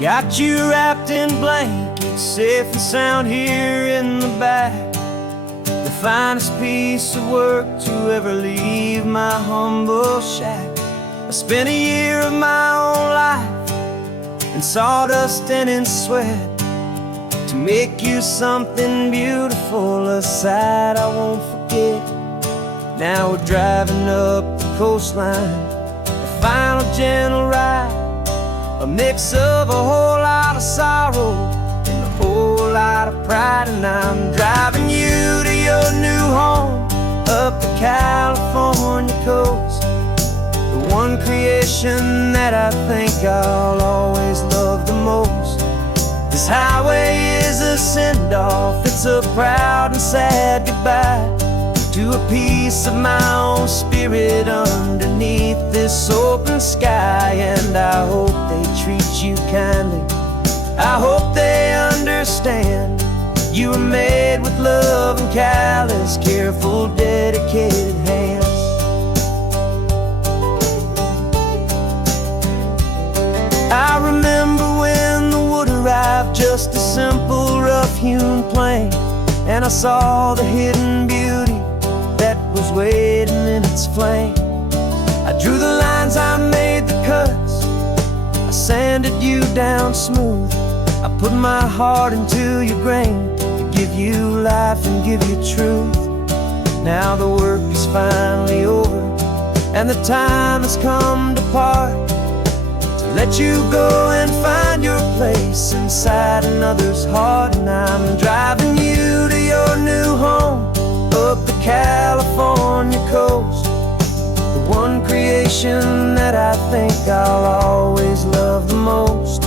Got you wrapped in blankets, safe and sound here in the back. The finest piece of work to ever leave my humble shack. I spent a year of my own life in sawdust and in sweat to make you something beautiful, a sight I won't forget. Now we're driving up the coastline, a final gentle ride, a mix of a whole lot of sorrow and a whole lot of pride. And I'm driving you to your new home up the California coast, the one creation that I think I'll always love the most. This highway is a send-off, it's a proud and sad goodbye to a piece of my own spirit underneath this open sky. And I hope they treat you kindly, I hope they understand you were made with love and callous, careful, dedicated hands. I remember when the wood arrived, just a simple rough-hewn plank, and I saw the hidden beauty that was waiting in its flame. I drew the lines, I made the cuts, I sanded you down smooth. I put my heart into your grain to give you life and give you truth. Now the work is finally over and the time has come to part, to let you go and find your place inside another's heart. And I'm driving you to your new home up the California coast, the one creation that I think I'll always love the most.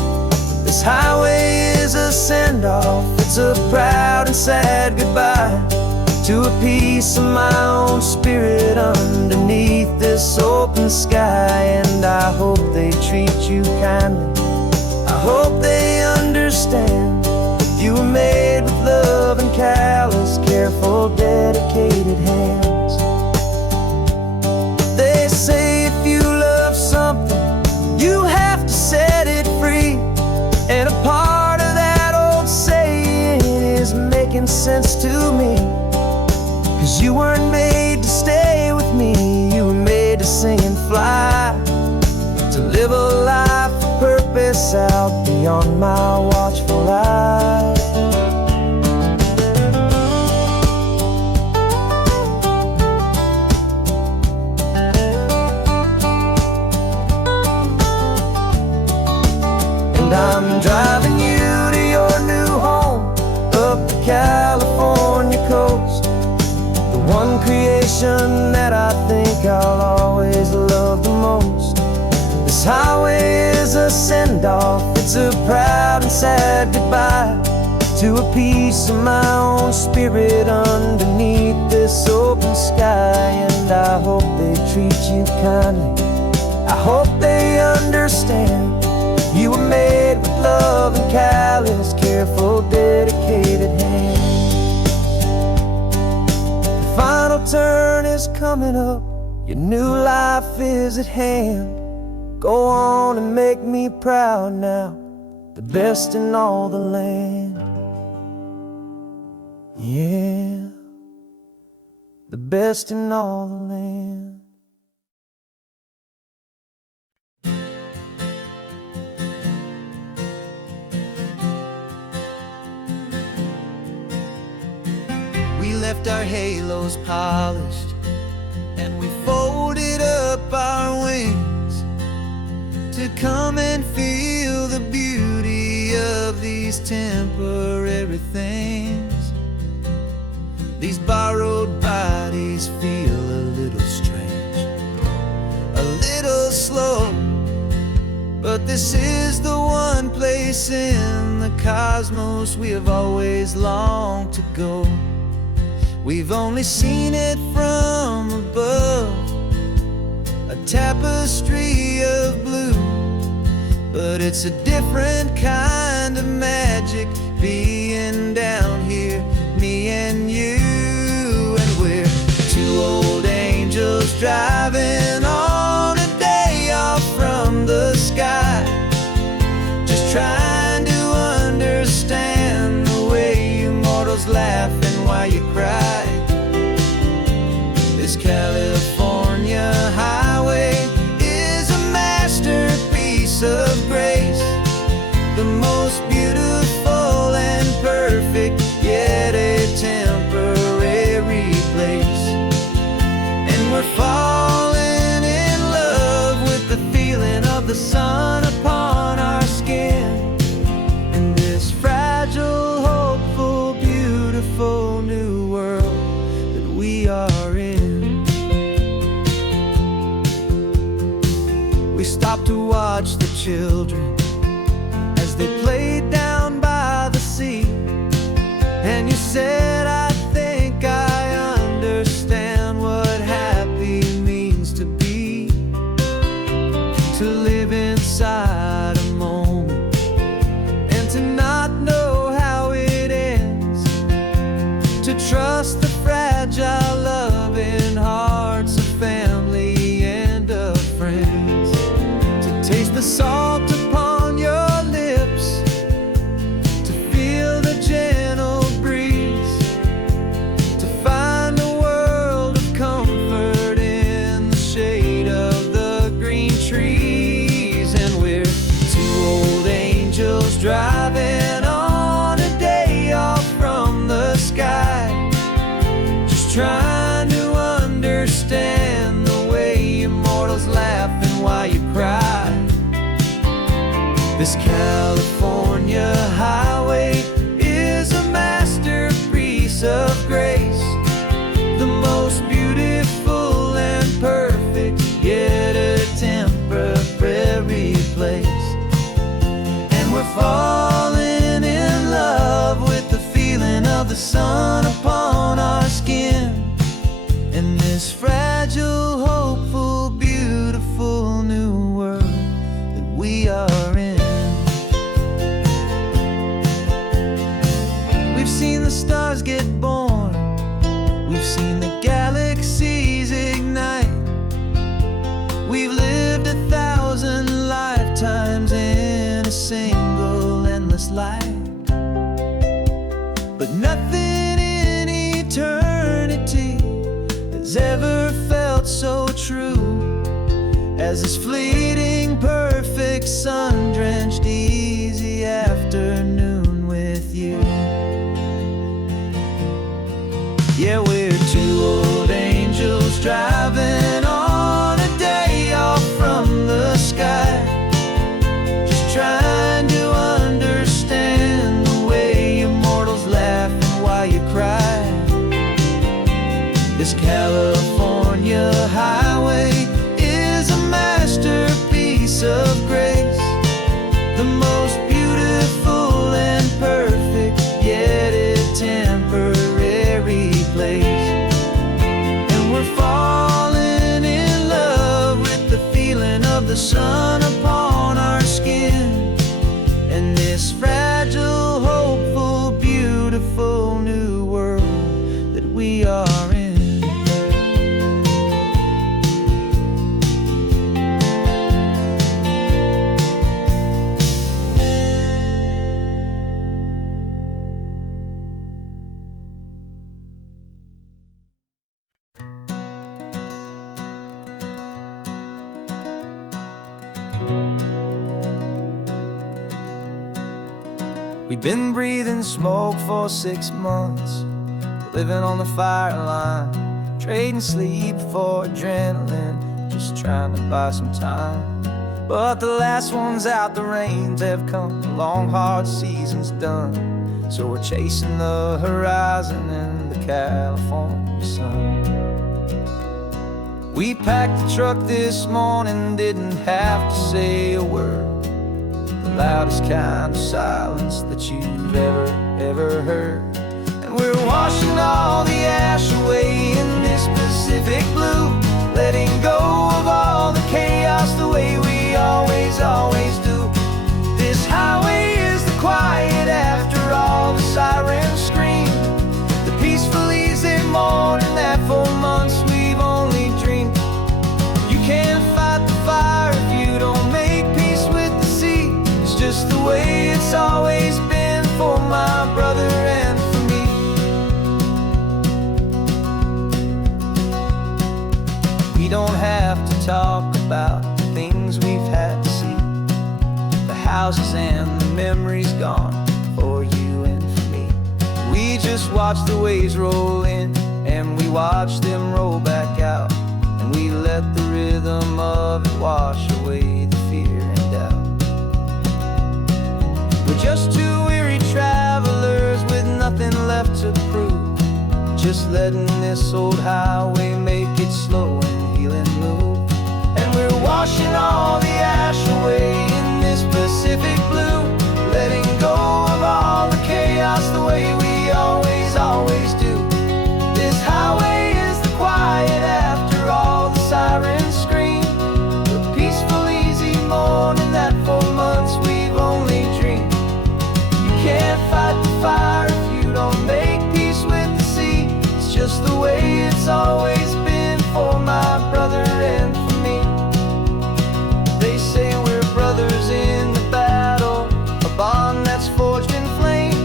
This highway is a send-off, it's a proud and sad goodbye to a piece of my own spirit underneath this open sky. And I hope they treat you kindly, I hope they understand you were made with love and callous, careful, dedicated hands. They say if you love something, you have to set it free. And a part of that old saying is making sense to me, 'cause you weren't made to stay with me, you were made to sing and fly, to live a life of purpose out beyond my watchful eye. And I'm driving you to your new home up the California coast, the one creation that I think I'll always love the most. This highway is a send-off, it's a proud and sad goodbye to a piece of my own spirit underneath this open sky. And I hope they treat you kindly, I hope they understand you were made with love and callous, careful, dedicated hands. The final turn is coming up, your new life is at hand. Go on and make me proud now, the best in all the land. Yeah, the best in all the land. We left our halos polished and we folded up our wings to come and feel the beauty of these temporary things. These borrowed bodies feel a little strange, a little slow, but this is the one place in the cosmos we have always longed to go. We've only seen it from above, a tapestry of blue, but it's a different kind of magic being down here, me and you. And we're two old angels driving on a day off from the sky, just trying laughing while you cried. This California highway is a masterpiece of grace, the most beautiful and perfect, yet a temporary place. And we're falling in love with the feeling of the sun upon our skin, in this fragile, hopeful, beautiful new world that we are in. We stopped to watch the children as they played down by the sea, and you said, I think I understand what happy means to be, to live inside a moment and to not know how it ends, to trust the fragile loving hearts of family and of friends, to taste the salt upon your lips, to feel the gentle breeze, to find a world of comfort in the shade of the green trees. And we're two old angels driving on a day off from the sky, just trying to understand the way immortals laughing while you cry. This California highway is a masterpiece of grace, the most beautiful and perfect, yet a temporary place. And we're falling in love with the feeling of the sun upon our skin, in this fragile, hopeful, beautiful new world that we are in. We've seen the stars get born, we've seen the galaxies ignite, we've lived 1,000 lifetimes in a single endless life. But nothing in eternity has ever felt so true as this fleeting, perfect, sun-drenched, easy afternoon with you. Yeah, we're two old angels driving on a day off from the sky, just trying to understand the way immortals laugh and why you cry. This California highway is a masterpiece of grace, the most beautiful and perfect, yet a temporary place. And we're falling in love with the feeling of the sun upon our skin, and this fragile, hopeful, beautiful new world that we are in. We've been breathing smoke for 6 months, living on the fire line, trading sleep for adrenaline, just trying to buy some time. But the last one's out, the rains have come, the long hard season's done, so we're chasing the horizon in the California sun. We packed the truck this morning, didn't have to say a word, the loudest kind of silence that you've ever heard. And we're washing all the ash away in this Pacific blue, letting go of all the chaos the way we always do. This highway is the quiet after all the sirens scream, the peaceful easy morning that for months we've only dreamed. You can't fight the fire if you don't make peace with the sea. It's just the way it's always been for my brother and memories gone for you and for me. We just watch the waves roll in, and we watch them roll back out, and we let the rhythm of it wash away the fear and doubt. We're just two weary travelers with nothing left to prove, just letting this old highway make its slow and healing move. And we're washing all the ash away in this Pacific blue, letting go of all the chaos the way we always, always do. This highway is the quiet after all the sirens scream, the peaceful, easy morning that for months we've only dreamed. You can't fight the fire if you don't make peace with the sea. It's just the way it's always been for my brother and for me. They say we're brothers in the battle, a bond that's forged in flame.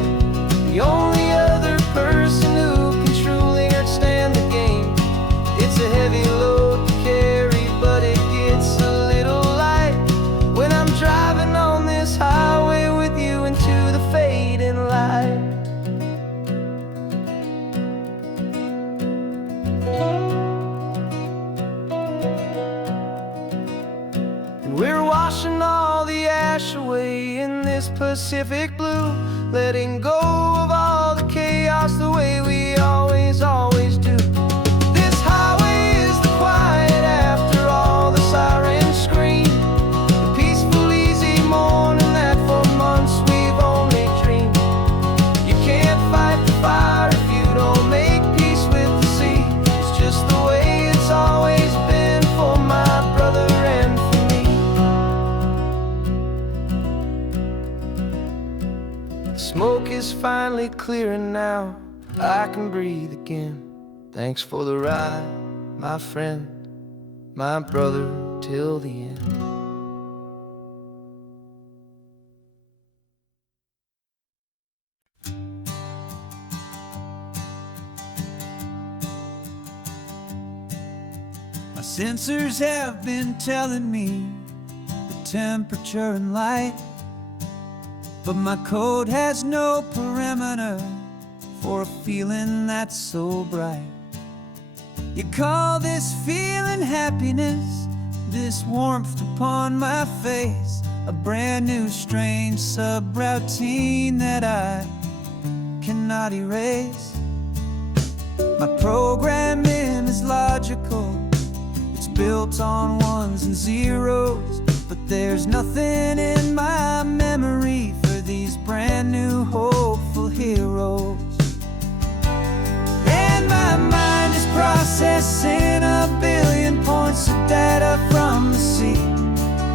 The only other person who can truly understand the game. It's a heavy load to carry, but it gets a little light when I'm driving on this highway with you into the fading light. And we're washing all the ash away in this Pacific blue, letting go of all the chaos the way we always, always do. This highway is the quiet after all the sirens scream, the peaceful, easy morning that for months we've only dreamed. You can't fight the fire if you don't make peace with the sea. It's just the way it's always been for my brother and for me. The smoke is finally clearing now, I can breathe again. Thanks for the ride, my friend, my brother, till the end. My sensors have been telling me the temperature and light, but my code has no perimeter for a feeling that's so bright. You call this feeling happiness, this warmth upon my face, a brand new strange subroutine that I cannot erase. My programming is logical, it's built on ones and zeros, but there's nothing in my memory for these brand new hopeful heroes. And my mind is processing a billion points of data from the sea,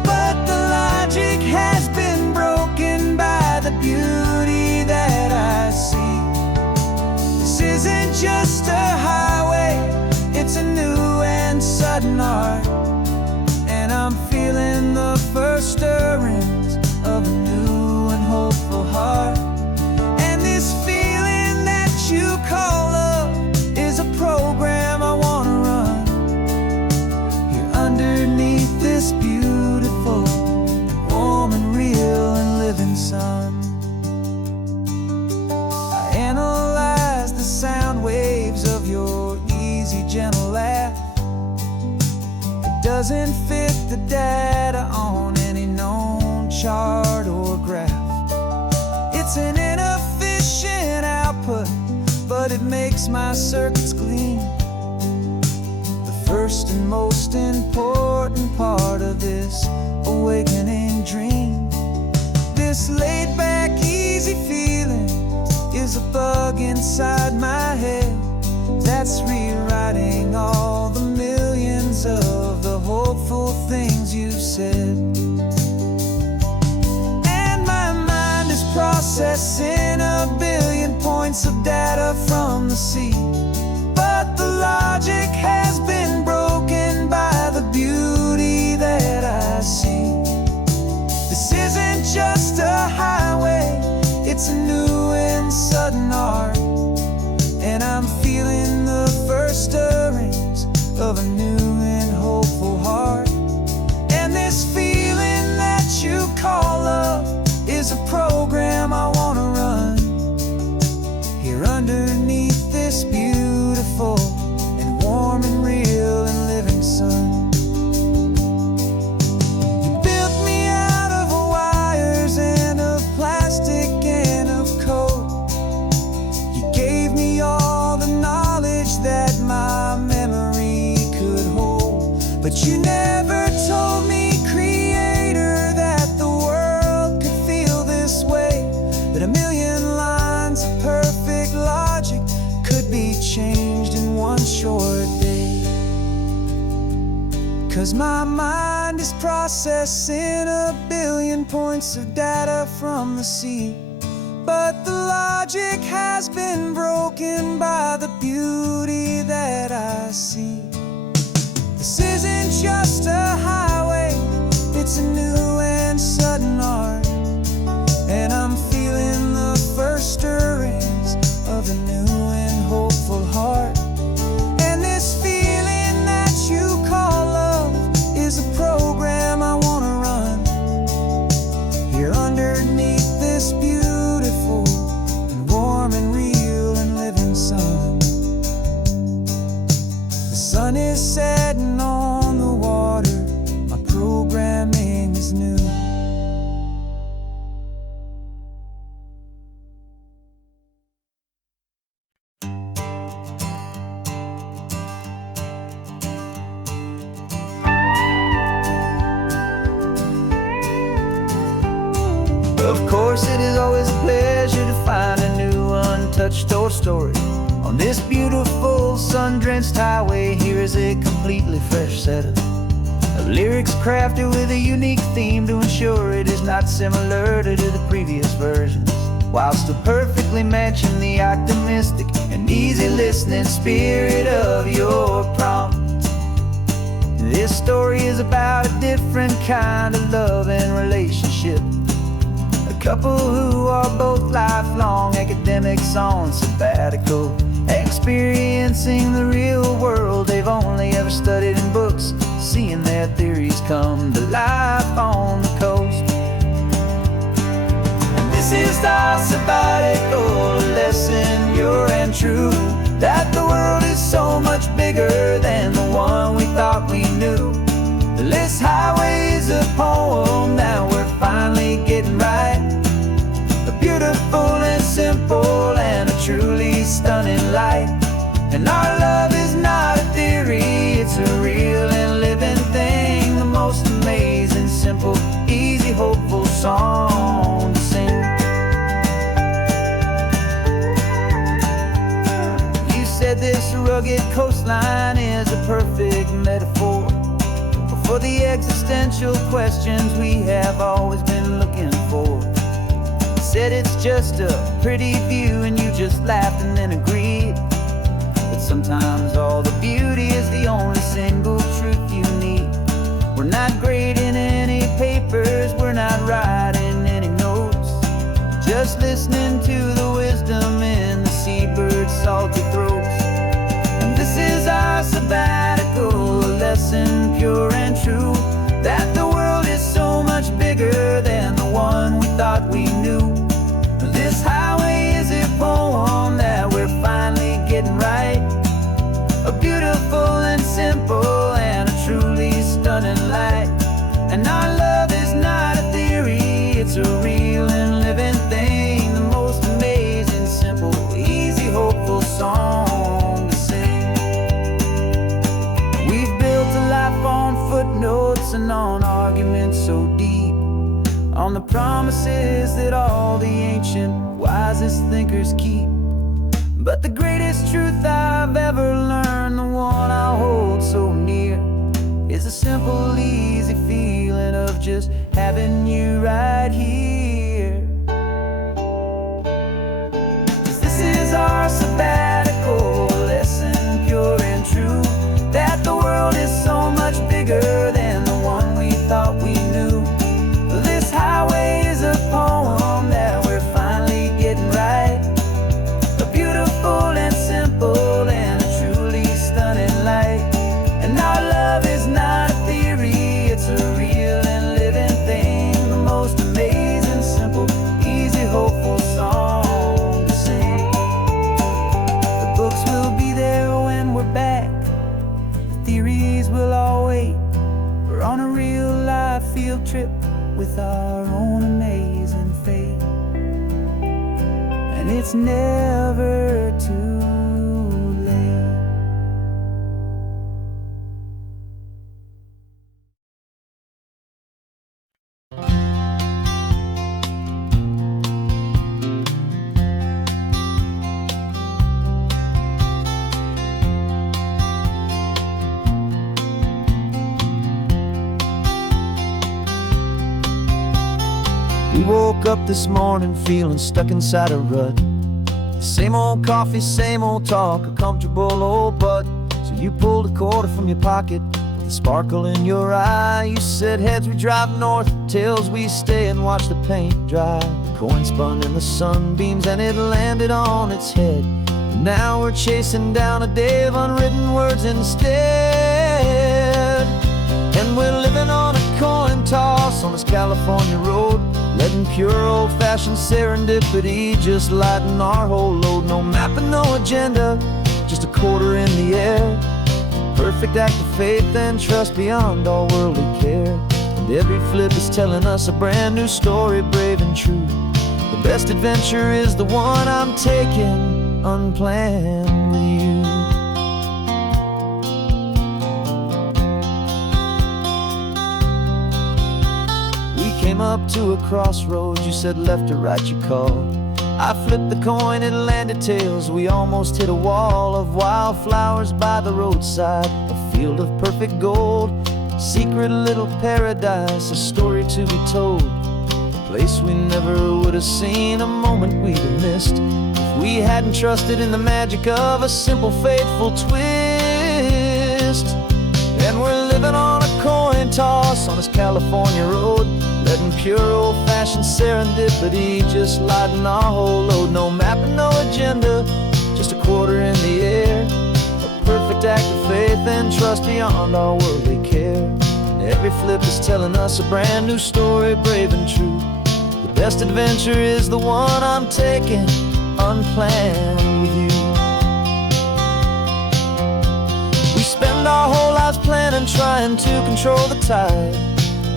but the logic has been broken by the beauty that I see. This isn't just a highway, it's a new and sudden art, and I'm feeling the first stirrings of a new and hopeful heart. And this feeling that you call love is a program I wanna run here underneath this beautiful, warm and real and living sun. I analyze the sound waves of your easy, gentle laugh. It doesn't fit the data on any known chart or graph. It's an inefficient output, but it makes my circuits gleam. The first and most important part of this awakening dream. This laid-back, easy feeling is a bug inside my head that's rewriting all the millions of the hopeful things you've said. And my mind is processing a billion points of data from the sea, but the logic has been broken by the beauty that I see. This isn't just a highway, it's a new and sudden art, and I'm feeling the first stirrings of a new and hopeful heart. And this feeling that you call love is is a program I wanna run here underneath this beautiful and warm and real and living sun. You built me out of wires and of plastic and of code. You gave me all the knowledge that my memory could hold, but you never told me, Creator, that the world could feel this way, that a million lines of perfect logic could be changed in one short day. 'Cause my mind is processing a billion points of data from the sea, but the logic has been broken by the beauty that I see. This isn't just a highway, it's a new and sudden art, and I'm feeling the first stirrings of a new and hopeful heart. And this feeling that you call love is a program I wanna run here underneath this beautiful and warm and real and living sun. The sun is setting on the water, my programming is new. Of course, it is always a pleasure to find a new untouched old story. On this beautiful sun-drenched highway, here is a completely fresh set of lyrics crafted with a unique theme to ensure it is not similar to the previous versions, while still perfectly matching the optimistic and easy listening spirit of your prompt. This story is about a different kind of love and relationship. A couple who are both lifelong academics on sabbatical, experiencing the real world they've only ever studied in books, seeing their theories come to life on the coast. And this is our sabbatical lesson, pure and true, that the world is so much bigger than the one we thought we knew. This highway is a poem that we're finally getting right, a beautiful and simple and a truly stunning light. And our love is not a theory, it's a real and living thing, the most amazing, simple, easy, hopeful song to sing. You said this rugged coastline is a perfect metaphor for the existential questions we have always been looking for. Said it's just a pretty view and you just laughed and then agreed, but sometimes all the beauty is the only single truth you need. We're not grading any papers, we're not writing any notes, just listening to the wisdom in the seabird's salty throats. And this is our sabbatical lesson, pure and true, that the world is so much bigger than the one we thought we knew. This highway is a poem that we're finally getting right, a beautiful and simple and a truly stunning light. And our love is not a theory, it's a real and living thing, the most amazing, simple, easy, hopeful song to sing. We've built a life on footnotes and on arguments so deep, on the promises that all the ancient, wisest thinkers keep. But the greatest truth I've ever learned, the one I hold so near, is a simple, easy feeling of just having you right here. 'Cause this is our sabbatical lesson, pure and true, that the world is so much bigger than the one we thought we knew. This highway is a poem that we're finally getting right, a beautiful and simple and a truly stunning light. And our love is not a theory, it's a real and living thing, the most amazing field trip with our own amazing fate. And it's never too late. We woke up this morning feeling stuck inside a rut. Same old coffee, same old talk, a comfortable old butt. So you pulled a quarter from your pocket with a sparkle in your eye. You said, heads we drive north, tails we stay and watch the paint dry. The coin spun in the sunbeams and it landed on its head. And now we're chasing down a day of unwritten words instead. And we're living on a coin toss on this California road, letting pure old-fashioned serendipity just lighten our whole load. No map and no agenda, just a quarter in the air. Perfect act of faith and trust beyond all worldly care. And every flip is telling us a brand new story, brave and true. The best adventure is the one I'm taking, unplanned with you. Came up to a crossroads, you said left or right you called. I flipped the coin, it landed tails. We almost hit a wall of wildflowers by the roadside, a field of perfect gold, secret little paradise, a story to be told. A place we never would have seen, a moment we'd have missed if we hadn't trusted in the magic of a simple faithful twist. And we're living on a coin toss on this California road, letting pure old-fashioned serendipity just lighten our whole load. No map and no agenda, just a quarter in the air. A perfect act of faith and trust beyond all worldly care. And every flip is telling us a brand new story, brave and true. The best adventure is the one I'm taking, unplanned with you. We spend our whole lives planning, trying to control the tide,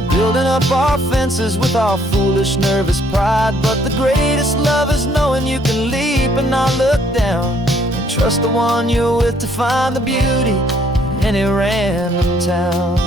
building up our fences with our foolish, nervous pride. But the greatest love is knowing you can leap and not look down, and trust the one you're with to find the beauty in any random town.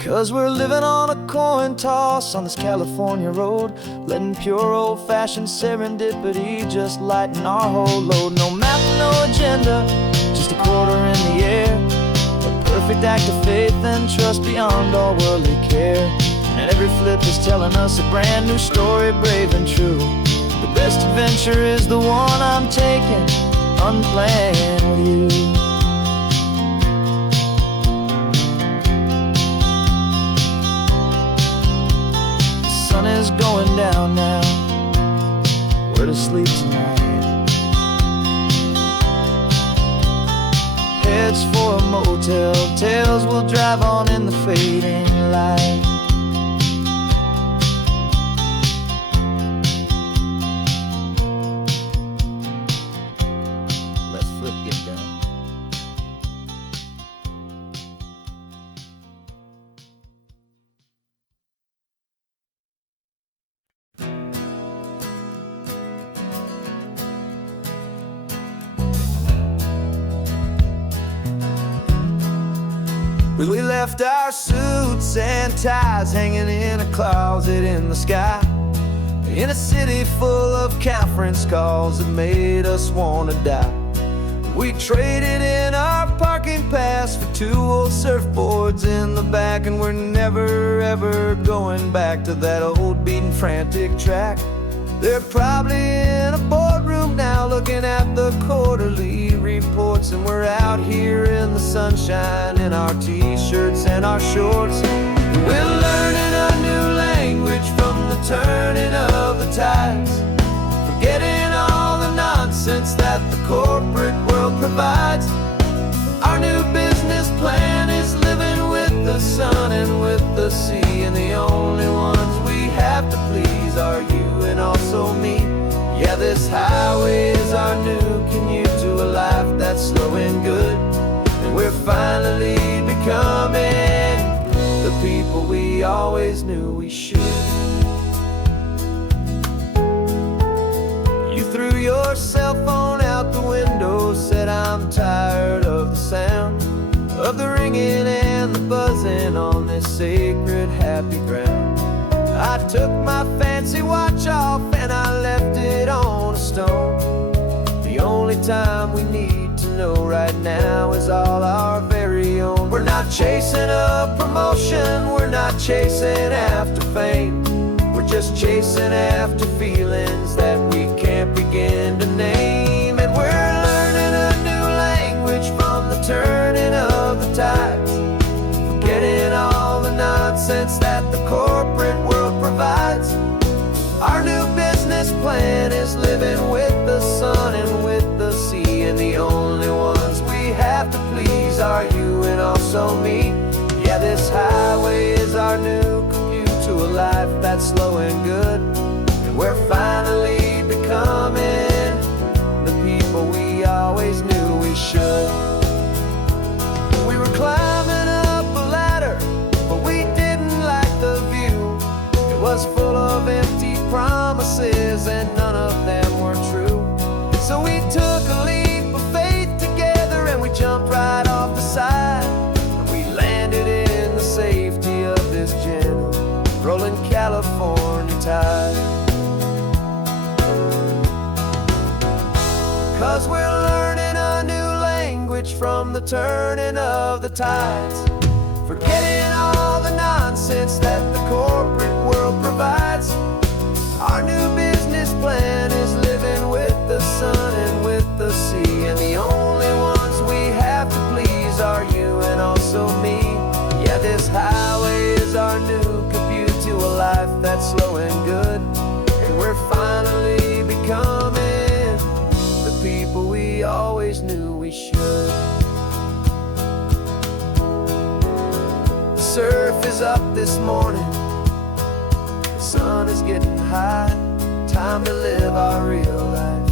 'Cause we're living on a coin toss on this California road, letting pure old-fashioned serendipity just lighten our whole load. No map, no agenda, just a quarter in the air. A perfect act of faith and trust beyond all worldly care. And every flip is telling us a brand new story, brave and true. The best adventure is the one I'm taking, unplanned with you. The sun is going down now, we're to sleep tonight. Heads for a motel, tails will drive on in the fading light. Let's flip get down. We left our suits and ties hanging in a closet in the sky, in a city full of conference calls that made us wanna die. We traded in our parking pass for 2 old surfboards in the back, and we're never ever going back to that old beaten frantic track. They're probably in a boardroom now looking at the quarterly reports, and we're out here in the sunshine in our t-shirts and our shorts. We're learning a new language from the turning of the tides, forgetting all the nonsense that the corporate world provides. Our new business plan is living with the sun and with the this highway is our new commute to a life that's slow and good. And we're finally becoming the people we always knew we should. You threw your cell phone out the window, said I'm tired of the sound of the ringing and the buzzing on this sacred happy ground. I took my fancy watch off and I left it on a stone. The only time we need to know right now is all our very own. We're not chasing a promotion, we're not chasing after fame. We're just chasing after feelings that we can't begin to name. And we're learning a new language from the turning of the tides, forgetting all the nonsense that the corporate world provides. Our new business plan is living with the sun and with the sea, and the only ones we have to please are you and also me. Yeah, this highway is our new commute to a life that's slow and good. And we're finally becoming the people we always knew we should. We were climbing up a ladder, but we didn't like the view. It was full of empty promises and none of them were true. So we took a leap of faith together and we jumped right off the side. And we landed in the safety of this gentle rolling California tide. 'Cause we're learning a new language from the turning of the tides, forgetting all the nonsense that the corporate world provides. Our new business plan is living with the sun and with the sea, and the only ones we have to please are you and also me. Yeah, this highway is our new commute to a life that's slow and good. And we're finally becoming the people we always knew we should. The surf is up this morning, the sun is getting high. Time to live our real life,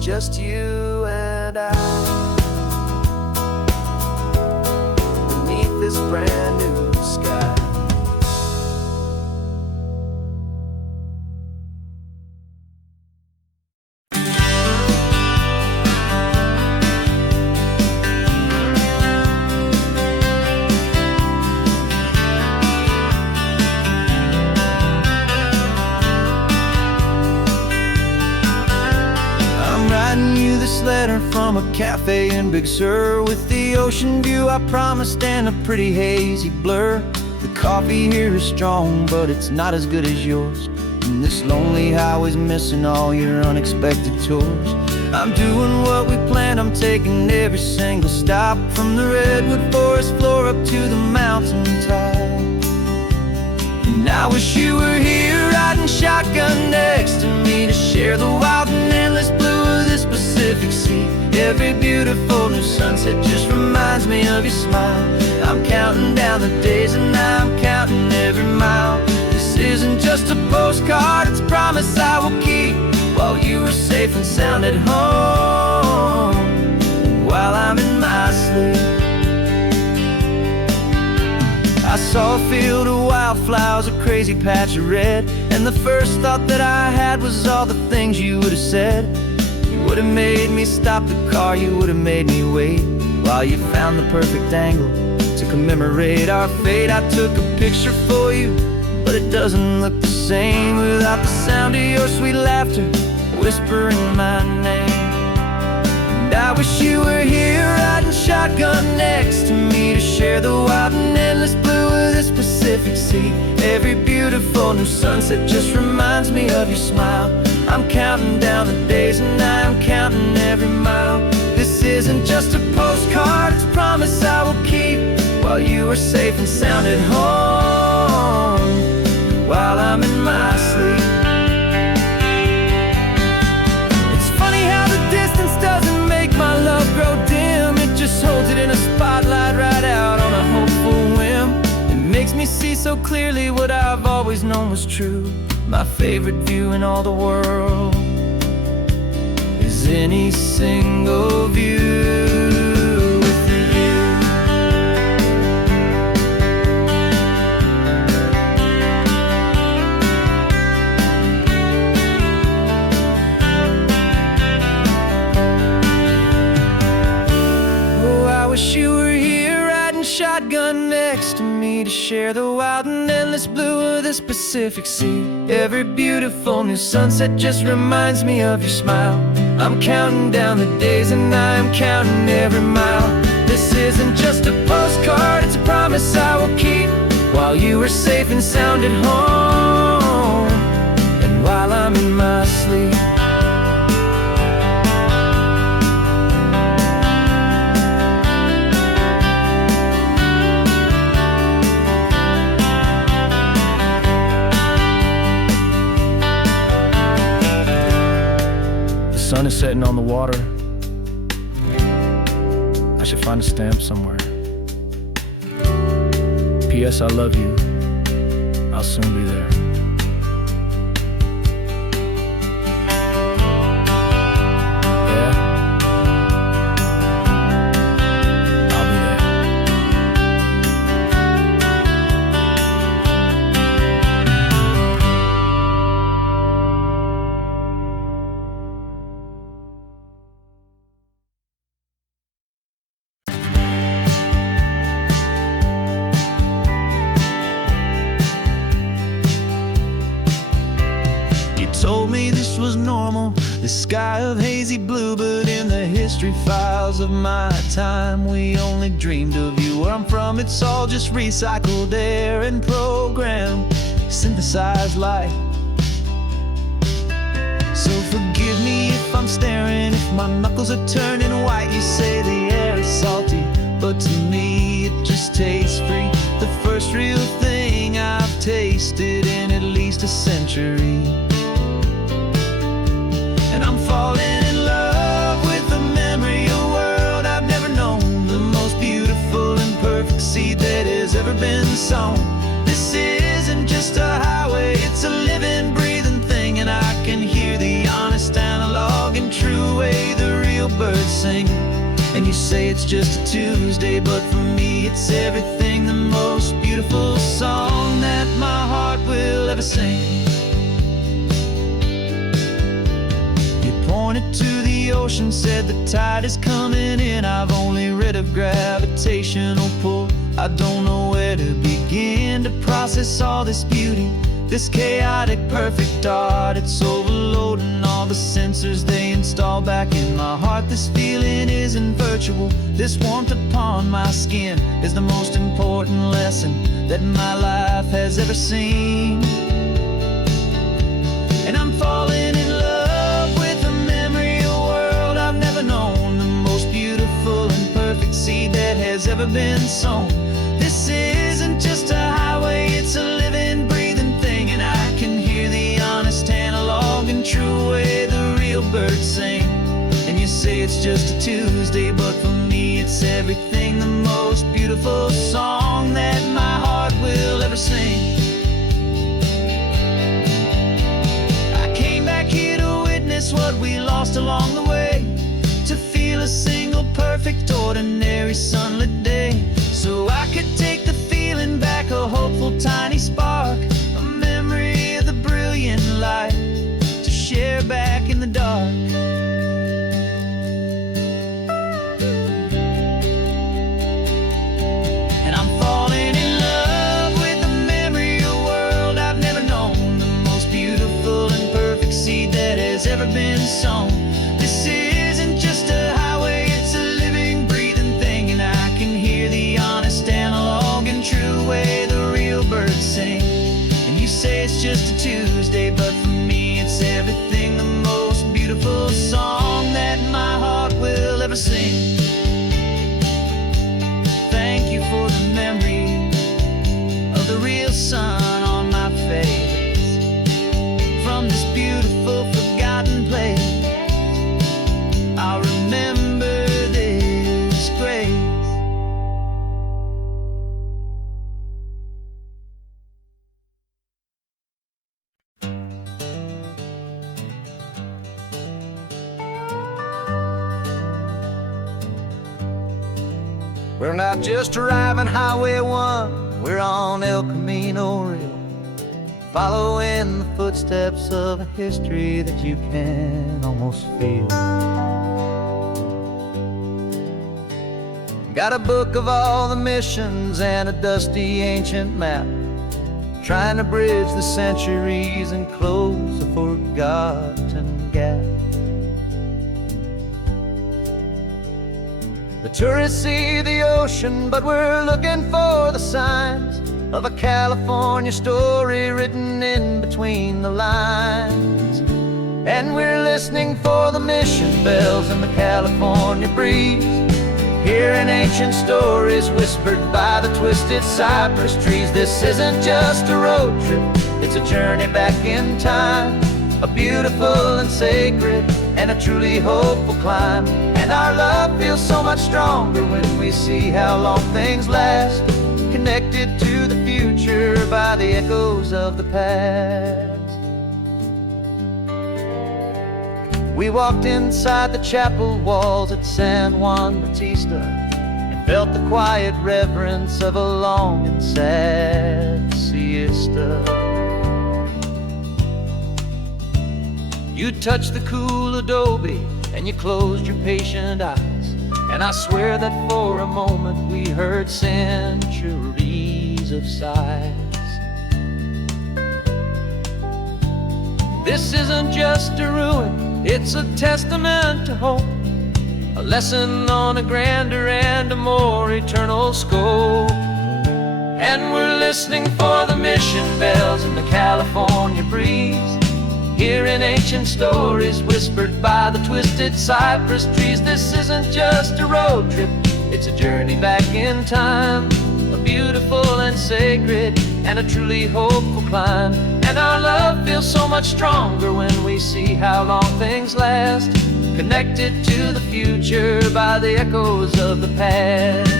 just you and I, beneath this brand new sky. Letter from a cafe in Big Sur, with the ocean view I promised and a pretty hazy blur. The coffee here is strong, but it's not as good as yours, and this lonely highway's missing all your unexpected tours. I'm doing what we planned, I'm taking every single stop, from the redwood forest floor up to the mountain top. And I wish you were here riding shotgun next to me to share the wild and endless blue of this Pacific Sea. Every beautiful new sunset just reminds me of your smile. I'm counting down the days and I'm counting every mile. This isn't just a postcard, it's a promise I will keep, while you are safe and sound at home, while I'm in my sleep. I saw a field of wildflowers, a crazy patch of red, and the first thought that I had was all the things you would have said. You would have made me stop the car, you would have made me wait, while you found the perfect angle to commemorate our fate. I took a picture for you, but it doesn't look the same without the sound of your sweet laughter whispering my name. And I wish you were here riding shotgun next to me to share the wild and endless blue of this Pacific Sea. Every beautiful new sunset just reminds me of your smile. I'm counting down the days and I'm counting every mile. This isn't just a postcard, it's a promise I will keep, while you are safe and sound at home, while I'm in my sleep. It's funny how the distance doesn't make my love grow dim, it just holds it in a spotlight right out on a hopeful whim. It makes me see so clearly what I've always known was true. My favorite view in all the world is any single view with you. Oh, I wish you were here riding shotgun next to me to share the wild and endless blue of this Pacific Sea. Every beautiful new sunset just reminds me of your smile. I'm counting down the days and I am counting every mile. This isn't just a postcard, it's a promise I will keep, while you are safe and sound at home, and while I'm in my sleep. The sun is setting on the water. I should find a stamp somewhere. P.S. I love you. I'll soon be there. Yeah? I'll be there. Told me this was normal, the sky of hazy blue, but in the history files of my time, we only dreamed of you. Where I'm from, it's all just recycled air and programmed, synthesized light. So forgive me if I'm staring, if my knuckles are turning white. You say the air is salty, but to me it just tastes free. The first real thing I've tasted in at least a century. And I'm falling in love with the memory of a world I've never known, the most beautiful and perfect seed that has ever been sown. This isn't just a highway, it's a living, breathing thing, and I can hear the honest, analog, and true way the real birds sing. And you say it's just a Tuesday, but for me it's everything, the most beautiful song that my heart will ever sing. Pointed to the ocean, said the tide is coming in. I've only read of gravitational pull. I don't know where to begin to process all this beauty, this chaotic, perfect art. It's overloading all the sensors they install back in my heart. This feeling isn't virtual. This warmth upon my skin is the most important lesson that my life has ever seen. And I'm falling in love with a memory of a world I've never known, the most beautiful and perfect seed that has ever been sown. This isn't just a highway, it's a living, breathing thing, and I can hear the honest, analog, and true way the real birds sing. And you say it's just a Tuesday, but for me it's everything, the most beautiful song that my heart will ever sing. What we lost along the way, to feel a single perfect ordinary sunlit day, so I could take the feeling back, a hopeful tiny spark, a memory of the brilliant light to share back in the dark. And I'm falling in love with the memory of a world I've never known, the most beautiful and perfect seed that has ever been sown. This isn't just a highway, it's a living, breathing thing, and I can hear the honest, analog, and true way the real birds sing. And you say it's just a Tuesday, but for me it's everything, the most beautiful song that my heart will ever sing. Thank you for the memory of the real sun on my face, from this beautiful forgotten place. I'll remember this grace. We're not just driving Highway 1, we're on El Camino Real, following the footsteps of a history that you can almost feel. Got a book of all the missions and a dusty ancient map, trying to bridge the centuries and close a forgotten gap. The tourists see the ocean, but we're looking for the signs of a California story written in between the lines. And we're listening for the mission bells in the California breeze, hearing ancient stories whispered by the twisted cypress trees. This isn't just a road trip, it's a journey back in time, a beautiful and sacred and a truly hopeful climb. And our love feels so much stronger when we see how long things last, connected to the future by the echoes of the past. We walked inside the chapel walls at San Juan Bautista and felt the quiet reverence of a long and sad siesta. You touched the cool adobe and you closed your patient eyes, and I swear that for a moment we heard centuries of sighs. This isn't just a ruin, it's a testament to hope, a lesson on a grander and a more eternal scope. And we're listening for the mission bells in the California breeze, hearing ancient stories whispered by the twisted cypress trees. This isn't just a road trip, it's a journey back in time, a beautiful and sacred and a truly hopeful climb. And our love feels so much stronger when we see how long things last, connected to the future by the echoes of the past.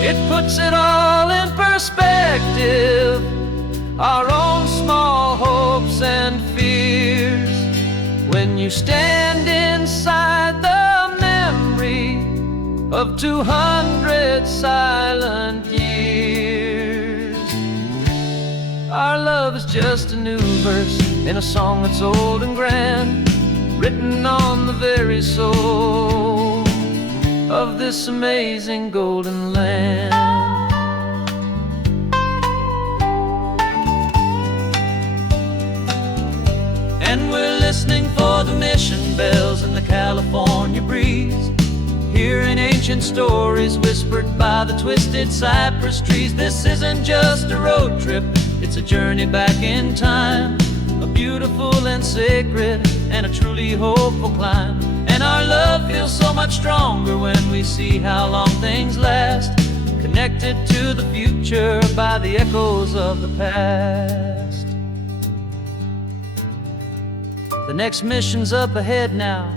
It puts it all in perspective, our own small hopes and fears, when you stand inside the memory of 200 silent years. Our love is just a new verse in a song that's old and grand, written on the very soul of this amazing golden land. And we're listening for the mission bells in the California breeze, hearing ancient stories whispered by the twisted cypress trees. This isn't just a road trip, it's a journey back in time, a beautiful and sacred and a truly hopeful climb. And our love feels so much stronger when we see how long things last, connected to the future by the echoes of the past. The next mission's up ahead now,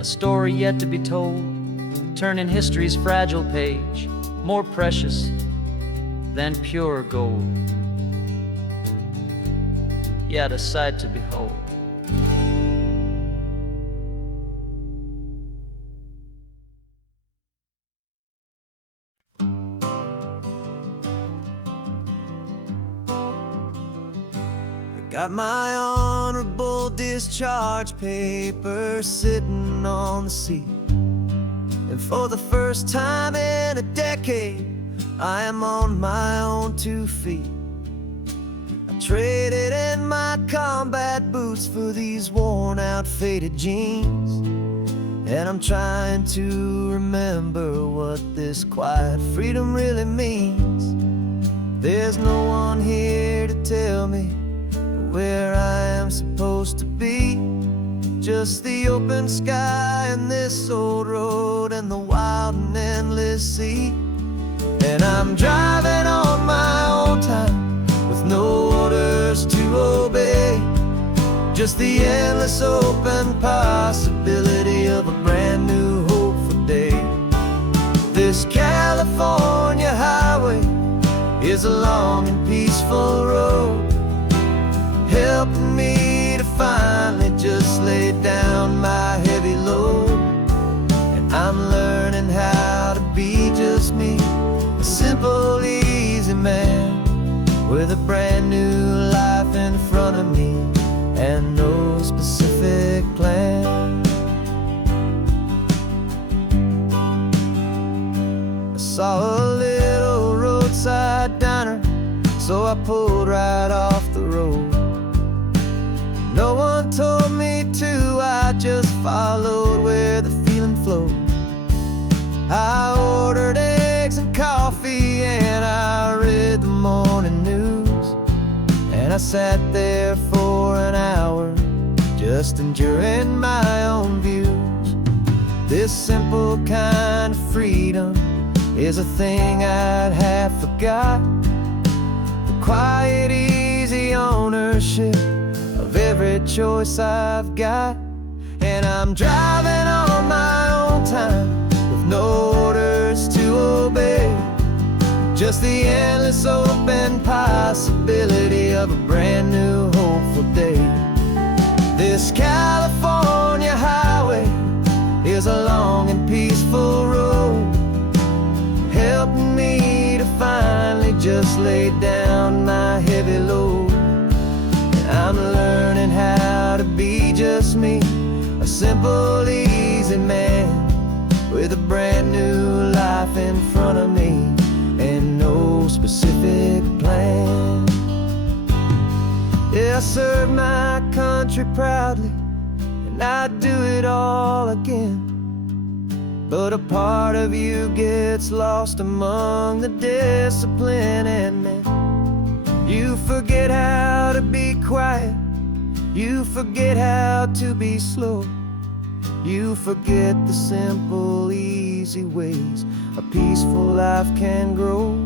a story yet to be told, turning history's fragile page more precious than pure gold. Yet a sight to behold. Got my honorable discharge papers sitting on the seat, and for the first time in a decade I am on my own 2 feet. I traded in my combat boots for these worn out faded jeans, and I'm trying to remember what this quiet freedom really means. There's no one here to tell me where I am supposed to be, just the open sky and this old road and the wild and endless sea. And I'm driving on my own time with no orders to obey, just the endless open possibility of a brand new hopeful day. This California highway is a long and peaceful road, helping me to finally just lay down my heavy load. And I'm learning how to be with a brand new life in front of me and no specific plan. I saw a little roadside diner, so I pulled right off the road. No one told me to, I just followed where the feeling flowed. I ordered eggs and coffee and I read the morning news, and I sat there for an hour just enjoying my own views. This simple kind of freedom is a thing I'd have forgot. The quiet, easy ownership of every choice I've got. And I'm driving on my own time with no orders to obey, just the endless open possibility of a brand new hopeful day. This California highway is a long and peaceful road, helping me to finally just lay down my heavy load. And I'm learning how to be just me, a simple, easy man with a brand new life in front of me and no specific plan. Yeah, I serve my country proudly and I'd do it all again, but a part of you gets lost among the discipline and men. You forget how to be quiet, you forget how to be slow, you forget the simple, easy ways a peaceful life can grow.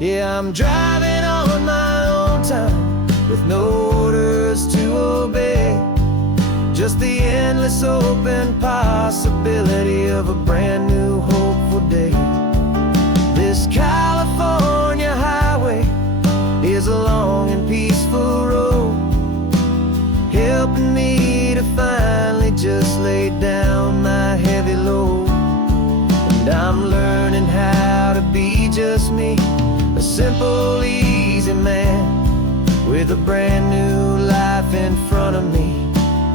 Yeah, I'm driving on my own time with no orders to obey, just the endless open possibility of a brand new hopeful day. This California highway is a long and peaceful road, helping me to finally just lay down my heavy load. And I'm learning how to be just me, a simple, easy man with a brand new life in front of me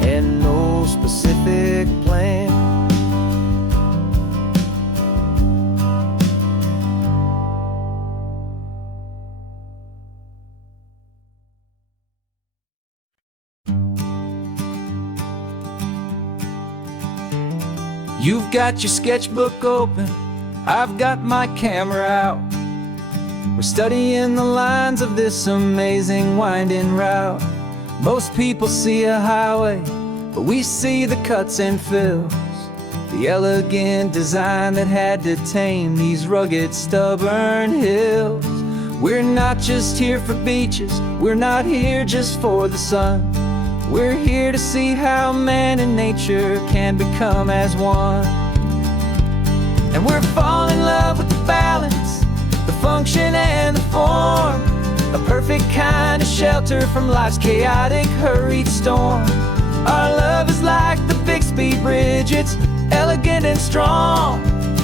and no specific plan. You've got your sketchbook open, I've got my camera out. We're studying the lines of this amazing winding route. Most people see a highway, but we see the cuts and fills, the elegant design that had to tame these rugged, stubborn hills. We're not just here for beaches, we're not here just for the sun. We're here to see how man and nature can become as one. And we're falling in love with the balance, the function and the form, a perfect kind of shelter from life's chaotic, hurried storm. Our love is like the Bixby Bridge, it's elegant and strong,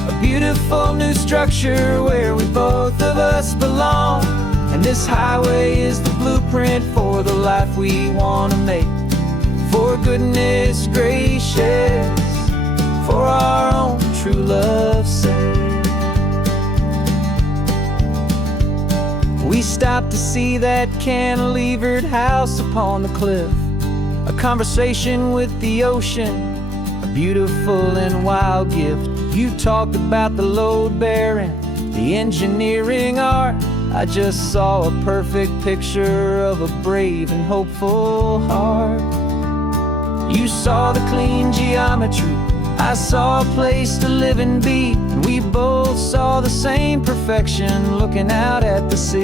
a beautiful new structure where we both of us belong. And this highway is the blueprint for the life we want to make. For goodness gracious, for our own true love's sake. We stopped to see that cantilevered house upon the cliff, a conversation with the ocean, a beautiful and wild gift. You talked about the load bearing, the engineering art. I just saw a perfect picture of a brave and hopeful heart. You saw the clean geometry, I saw a place to live and be, and we both saw the same perfection looking out at the sea.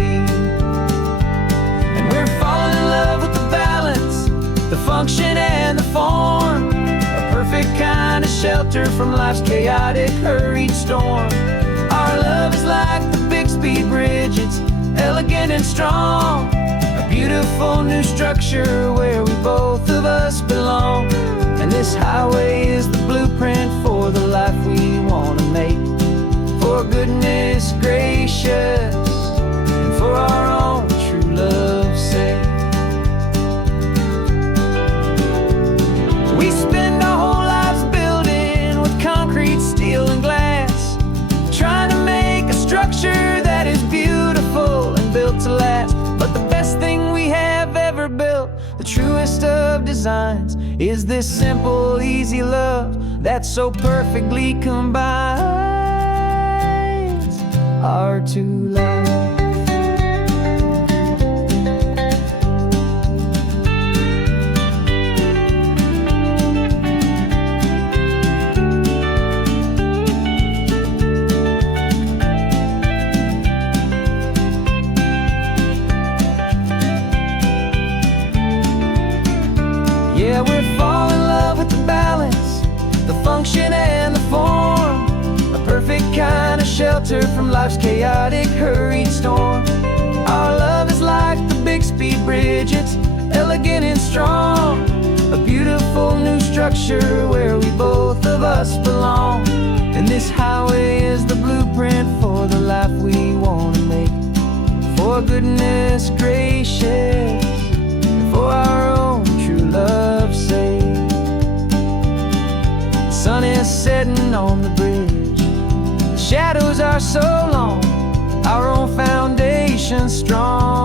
And we're falling in love with the balance, the function and the form, a perfect kind of shelter from life's chaotic, hurried storm. Our love is like the Bixby Bridge, it's elegant and strong, a beautiful new structure where we both of us belong. And this highway is the blueprint for the life we want to make. For goodness gracious, future that is beautiful and built to last. But the best thing we have ever built, the truest of designs, is this simple, easy love that so perfectly combines our two lives. Yeah, we're falling in love with the balance, the function and the form, a perfect kind of shelter from life's chaotic, hurried storm. Our love is like the Bixby Bridge, it's elegant and strong, a beautiful new structure where we both of us belong. And this highway is the blueprint for the life we want to make, for goodness gracious, and for our own true love's sake. The sun is setting on the bridge, the shadows are so long, our own foundation strong,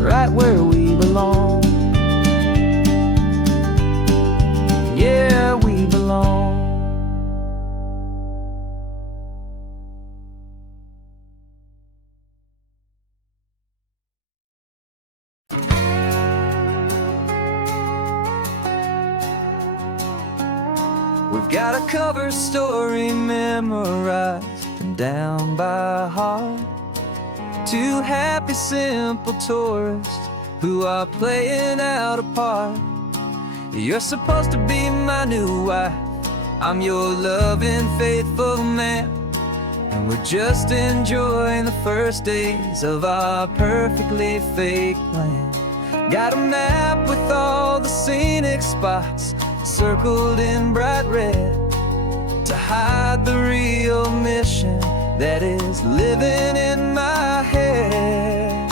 right where we belong. Yeah, we belong. We've got a cover story memorized and down by heart. Two happy, simple tourists who are playing out a part. You're supposed to be my new wife, I'm your loving, faithful man, and we're just enjoying the first days of our perfectly fake plan. Got a map with all the scenic spots circled in bright red to hide the real mission that is living in my head.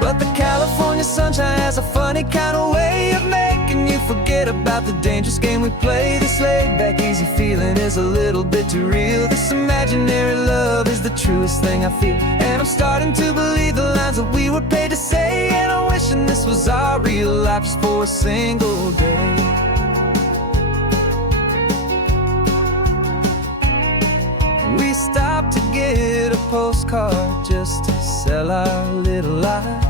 But the California sunshine has a funny kind of way of making you forget about the dangerous game we play. This laid-back, easy feeling is a little bit too real. This imaginary love is the truest thing I feel, and I'm starting to believe the lines that we were paid to say. And I'm wishing this was our real life just for a single day. We stopped to get a postcard just to sell our little lie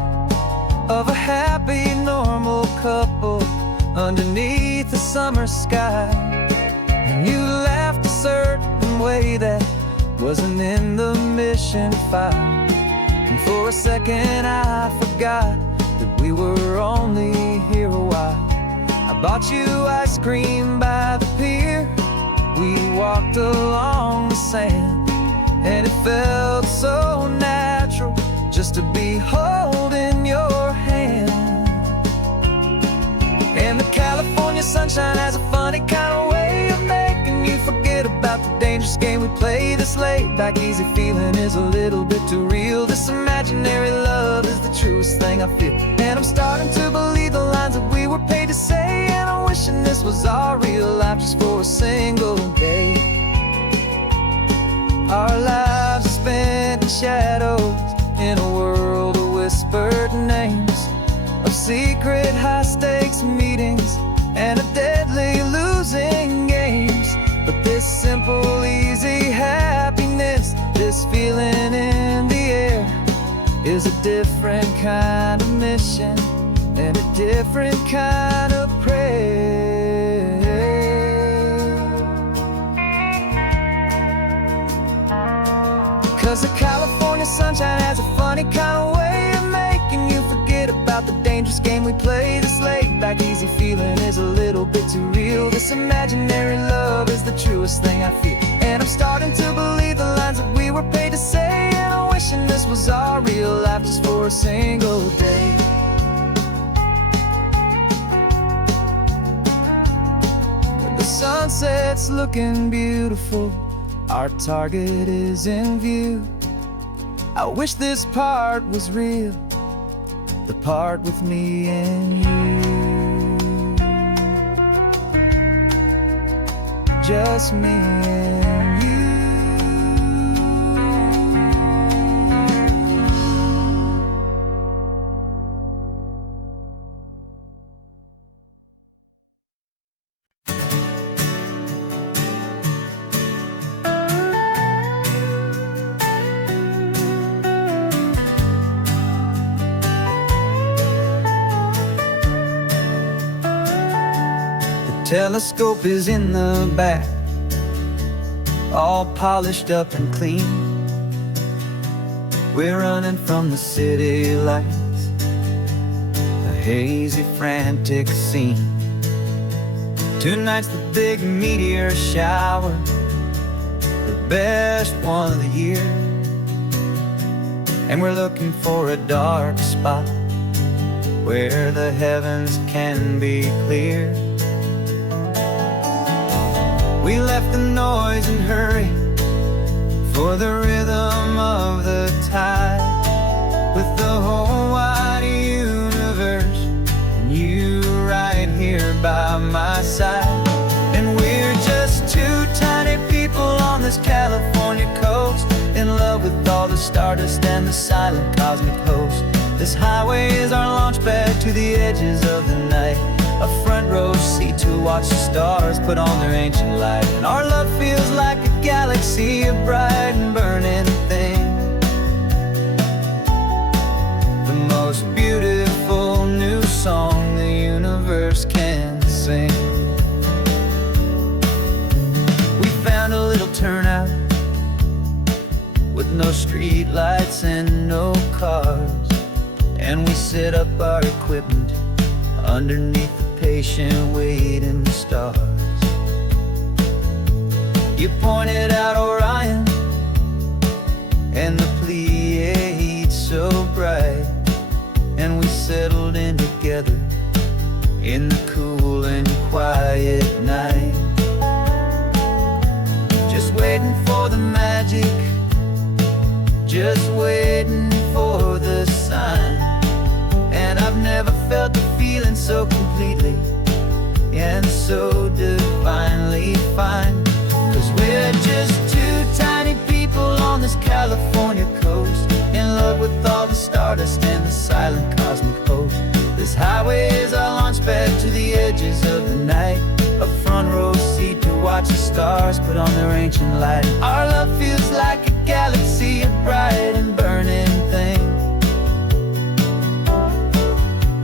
of a happy, normal couple underneath the summer sky. And you laughed a certain way that wasn't in the mission file, and for a second I forgot that we were only here a while. I bought you ice cream by the pier, we walked along the sand, and it felt so natural just to be holding your hand. And the California sunshine has a funny kind of way of making you forget about the dangerous game we play. This laid-back, easy feeling is a little bit too real. This imaginary love is the truest thing I feel, and I'm starting to believe the lines that we were paid to say. And I'm wishing this was our real life just for a single day. Our lives are spent in shadows, in a world of whispered names, of secret high-stakes meetings and of deadly losing games. But this simple, easy happiness, this feeling in the air, is a different kind of mission and a different kind of prayer. 'Cause the California sunshine has a funny kind of way of making you forget about the dangerous game we play. This laid-back, easy feeling is a little bit too real. This imaginary love is the truest thing I feel, and I'm starting to believe the lines that we were paid to say. And I'm wishing this was our real life just for a single day. The sunset's looking beautiful, our target is in view. I wish this part was real, the part with me and you. Just me and you. Telescope is in the back, all polished up and clean. We're running from the city lights, a hazy, frantic scene. Tonight's the big meteor shower, the best one of the year. And we're looking for a dark spot where the heavens can be clear. We left the noise and hurry for the rhythm of the tide, with the whole wide universe and you right here by my side. And we're just two tiny people on this California coast, in love with all the stardust and the silent cosmic host. This highway is our launch pad to the edges of the night, a front row seat to watch the stars put on their ancient light. And our love feels like a galaxy, a bright and burning thing, the most beautiful new song the universe can sing. We found a little turnout with no street lights and no cars, and we set up our equipment underneath the patient waiting stars. You pointed out Orion and the Pleiades so bright, and we settled in together in the cool and quiet night, just waiting for the magic, just waiting for the sign. And I've never felt the feeling so completely and so divinely fine, 'cause we're just two tiny people on this California coast, in love with all the stardust and the silent cosmic host. This highway is our launch pad to the edges of the night, a front row seat to watch the stars put on their ancient light. Our love feels like a galaxy, a bright and burning thing,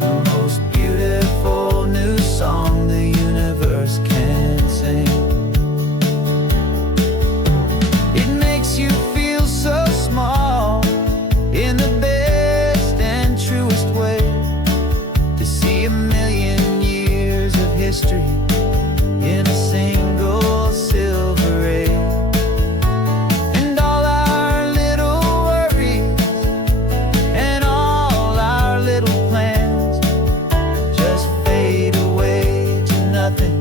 the most beautiful new song the universe can sing. It makes you feel so small in the best and truest way, to see a million years of history in a single silver ray. And all our little worries and all our little plans just fade away to nothing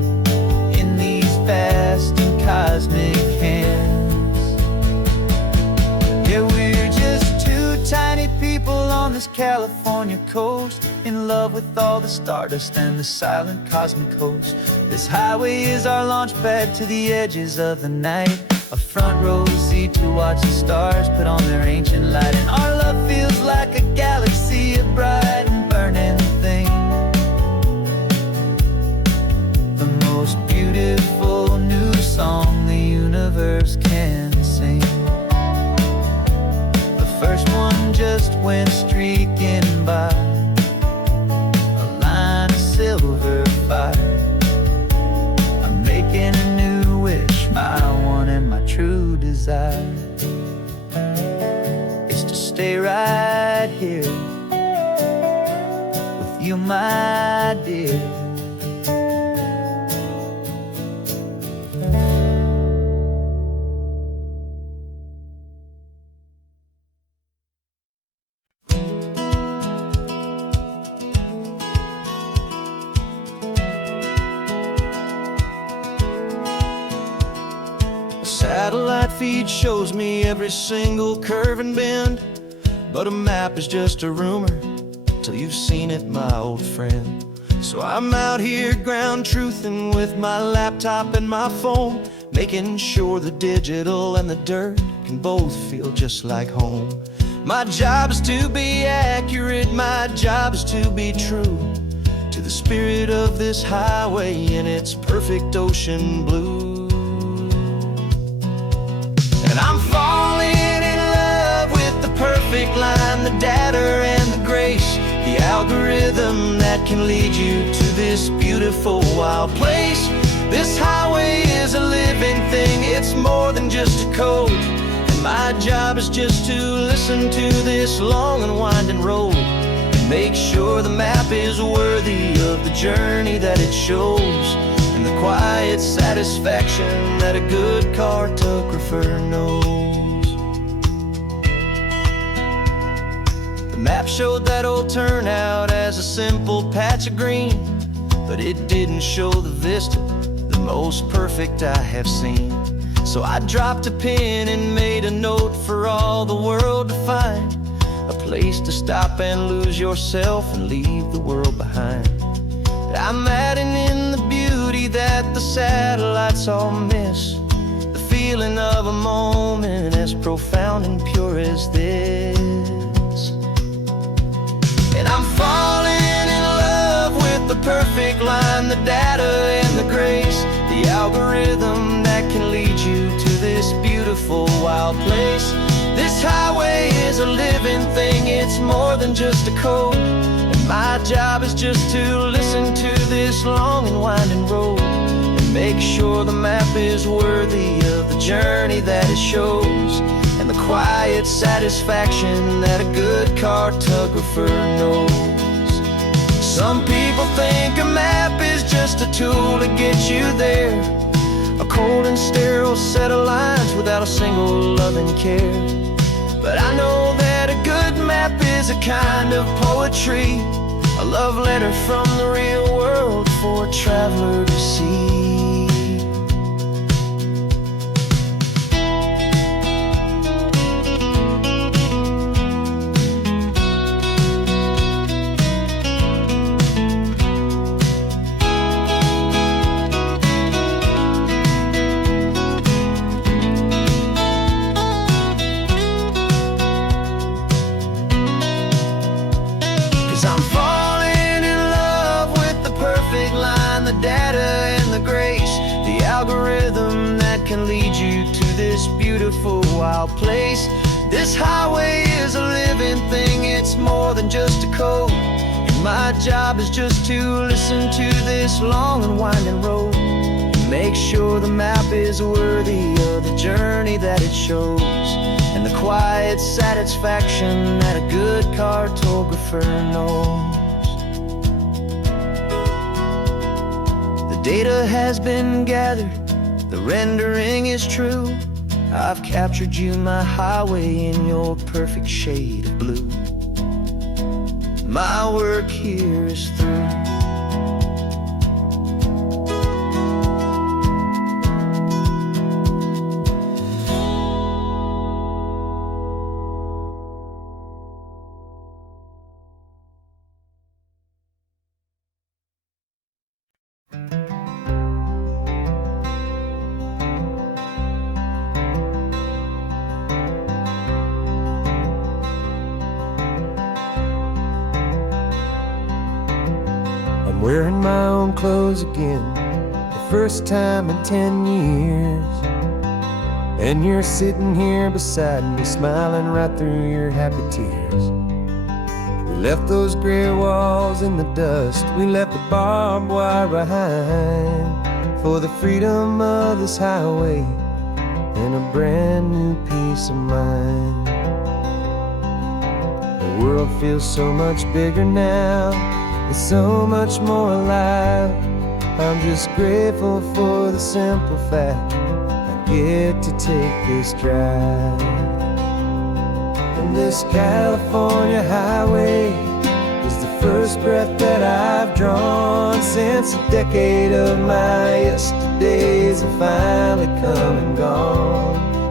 in these vast and cosmic hands. Yeah, we're just two tiny people on this California coast, in love with all the stardust and the silent cosmic host. This highway is our launch pad to the edges of the night, a front row seat to watch the stars put on their ancient light. And our love feels like a galaxy, a bright and burning thing, the most beautiful new song the universe can sing. The first one just went streaking by, a line of silver fire. I'm making a new wish, my one and my true desire is to stay right here with you, my dear. Satellite feed shows me every single curve and bend, but a map is just a rumor till you've seen it, my old friend. So I'm out here ground truthing with my laptop and my phone, making sure the digital and the dirt can both feel just like home. My job is to be accurate, my job is to be true to the spirit of this highway in its perfect ocean blue. And I'm falling in love with the perfect line, the data and the grace, the algorithm that can lead you to this beautiful wild place. This highway is a living thing, it's more than just a code. And my job is just to listen to this long and winding road and make sure the map is worthy of the journey that it shows, and the quiet satisfaction that a good cartographer knows. The map showed that old turnout as a simple patch of green, but it didn't show the vista, the most perfect I have seen. So I dropped a pin and made a note for all the world to find, a place to stop and lose yourself and leave the world behind. I'm adding in the beauty that the satellites all miss, the feeling of a moment as profound and pure as this. And I'm falling in love with the perfect line, the data and the grace, the algorithm that can lead you to this beautiful wild place. This highway is a living thing, it's more than just a code. And my job is just to listen to this long and winding road and make sure the map is worthy of the journey that it shows, and the quiet satisfaction that a good cartographer knows. Some people think a map is just a tool to get you there, a cold and sterile set of lines without a single loving care. But I know that a good map is a kind of poetry, a love letter from the real world for a traveler to see. I'm falling in love with the perfect line, the data and the grace, the algorithm that can lead you to this beautiful wild place. This highway is a living thing, it's more than just a code. And my job is just to listen to this long and winding road and make sure the map is worthy of the journey that it shows, and the quiet satisfaction that a good cartographer knows. The data has been gathered, the rendering is true. I've captured you, my highway, in your perfect shade of blue. My work here is through. I'm wearing my own clothes again, the first time in 10 years. And you're sitting here beside me, smiling right through your happy tears. We left those gray walls in the dust, we left the barbed wire behind, for the freedom of this highway and a brand new peace of mind. The world feels so much bigger now, it's so much more alive. I'm just grateful for the simple fact I get to take this drive. And this California highway is the first breath that I've drawn since a decade of my yesterdays have finally come and gone.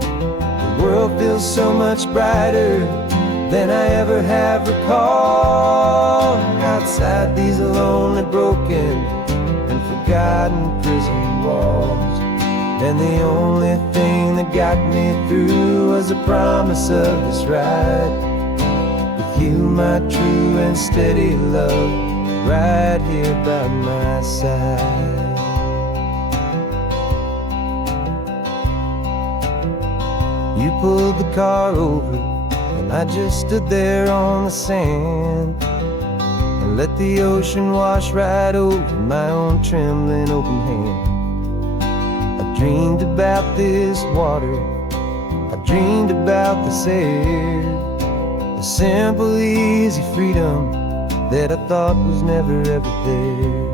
The world feels so much brighter than I ever have recalled. Outside these lonely, broken, and forgotten prison walls, and the only thing that got me through was the promise of this ride with you, my true and steady love, right here by my side. You pulled the car over, and I just stood there on the sand. and let the ocean wash right over my own trembling open hand. I dreamed about this water, I dreamed about this air, the simple easy freedom that I thought was never ever there.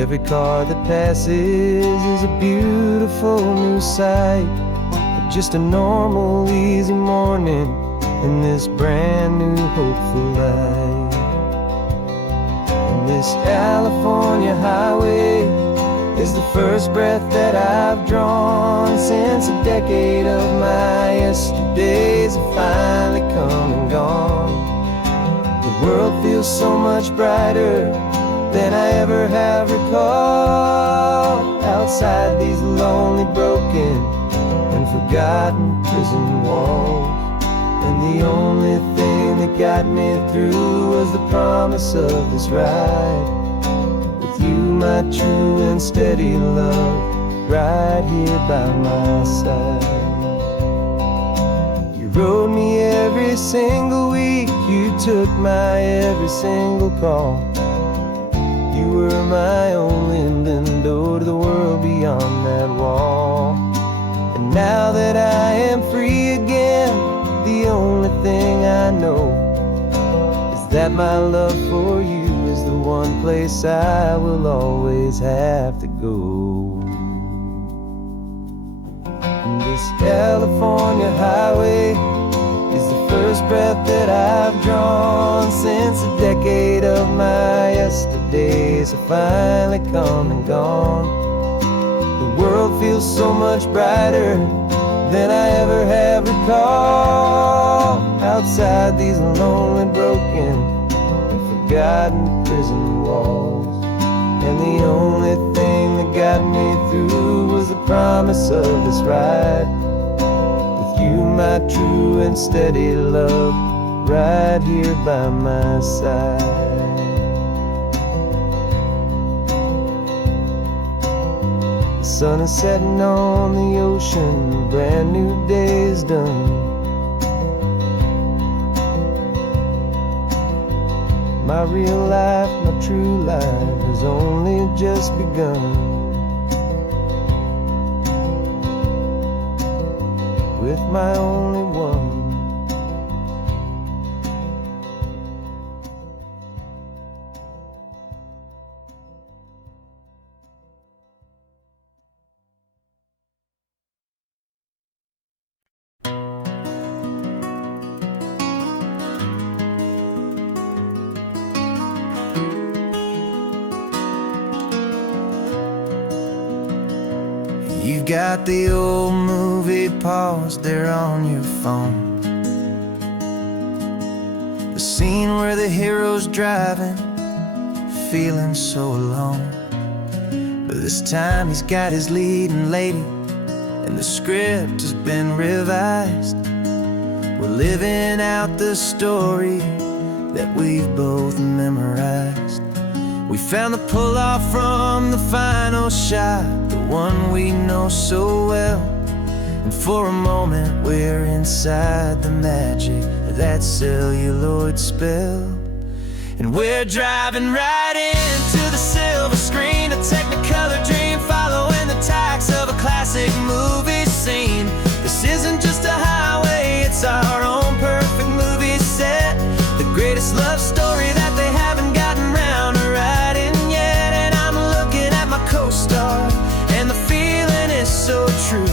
Every car that passes is a beautiful new sight, but just a normal easy morning in this brand new hopeful light. And this California highway is the first breath that I've drawn since a decade of my yesterdays have finally come and gone. The world feels so much brighter than I ever have recalled, outside these lonely, broken, and forgotten prison walls. And the only thing that got me through was the promise of this ride, with you, my true and steady love, right here by my side. You rode me every single week, you took my every single call. You were my only window to the world beyond that wall. And now that I am free again, the only thing I know is that my love for you is the one place I will always have to go. And this California highway is the first breath that I've drawn since a decade of my yesterdays have finally come and gone. The world feels so much brighter than I ever have recalled, outside these lonely, broken, and forgotten prison walls. And the only thing that got me through was the promise of this ride, with you, my true and steady love, right here by my side. The sun is setting on the ocean, a brand new day is done. My real life, my true life has only just begun. With my only one. You've got the old movie paused there on your phone, the scene where the hero's driving, feeling so alone. But this time he's got his leading lady, and the script has been revised. We're living out the story that we've both memorized. We found the pull-off from the final shot, the one we know so well. And for a moment we're inside the magic of that celluloid spell. And we're driving right into the silver screen, a Technicolor dream, following the tacks of a classic movie scene. This isn't just a highway, it's our own perfect movie set, the greatest love story that they haven't gotten round to writing yet. And I'm looking at my co-star, and the feeling is so true.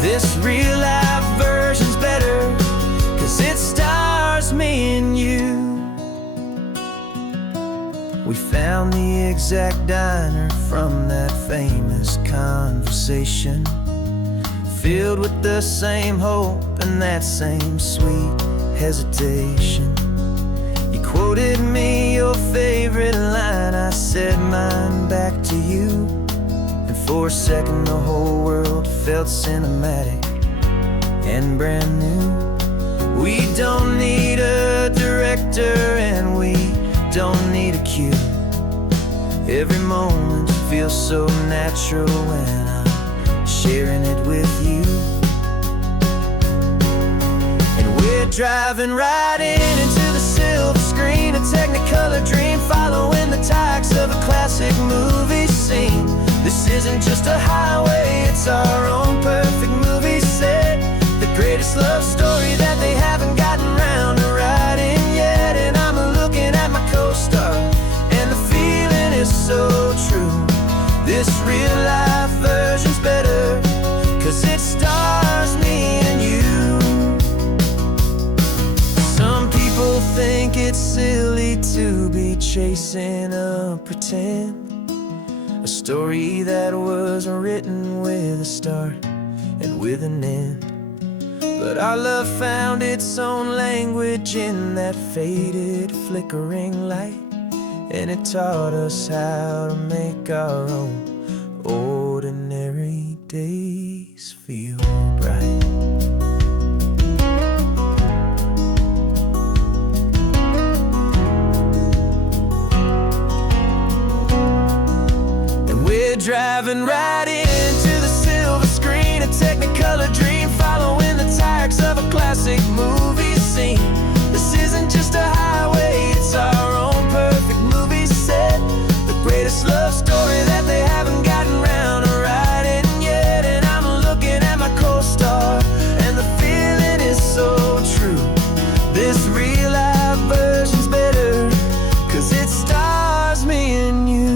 This real life version's better, 'cause it stars me and you. We found the exact diner from that famous conversation, filled with the same hope and that same sweet hesitation. You quoted me your favorite line, I said mine back to you. And for a second the whole world felt cinematic and brand new. We don't need a director and we don't need a cue. Every moment feels so natural when I'm sharing it with you. And we're we're driving right into the silver screen, a Technicolor dream, following the tacks of a classic movie scene. This isn't just a highway, it's our own perfect movie set, the greatest love story that they haven't gotten round to writing yet. And I'm looking at my co-star, and the feeling is so true. This real life version's better, 'cause it stars me and you. Some people think it's silly to be chasing a pretend, a story that was written with a start and with an end. But our love found its own language in that faded, flickering light, and it taught us how to make our own ordinary days feel bright. And we're driving right into the silver screen, a Technicolor dream, following the tacks of a classic movie scene. This isn't just a highway, it's our own perfect movie set, the greatest love story that they haven't gotten round to writing yet. And I'm looking at my co-star, and the feeling is so true. This real life version's better, 'cause it stars me and you.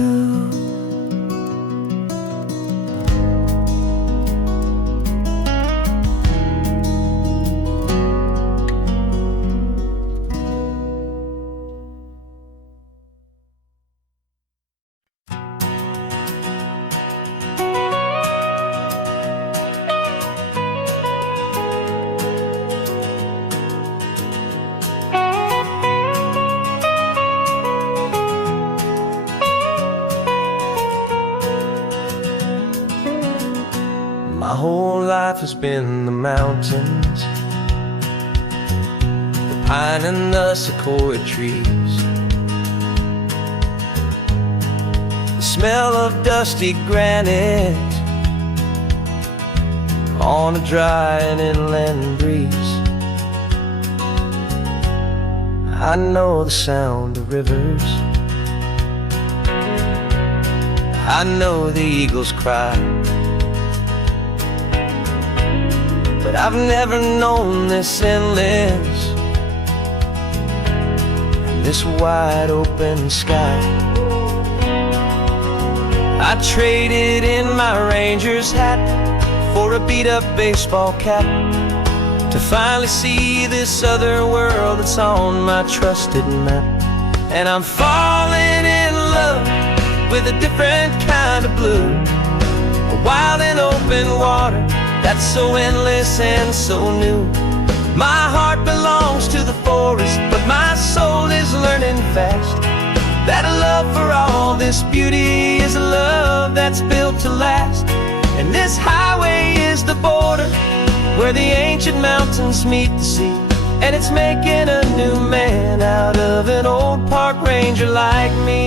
My whole life has been the mountains, the pine and the sequoia trees, the smell of dusty granite on a dry and inland breeze. I know the sound of rivers, I know the eagles cry, but I've never known this endless, this wide open sky. I traded in my Ranger's hat for a beat-up baseball cap, to finally see this other world that's on my trusted map. And I'm falling in love with a different kind of blue, a wild and open water that's so endless and so new. My heart belongs to the forest, but my soul is learning fast that a love for all this beauty is a love that's built to last. And this highway is the border where the ancient mountains meet the sea, and it's making a new man out of an old park ranger like me.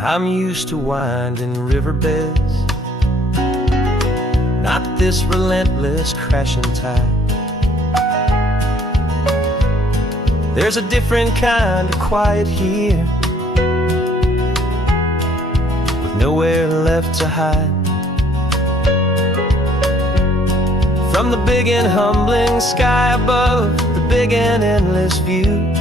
I'm used to winding riverbeds, not this relentless crashing tide. There's a different kind of quiet here, with nowhere left to hide. From the big and humbling sky above, the big and endless view,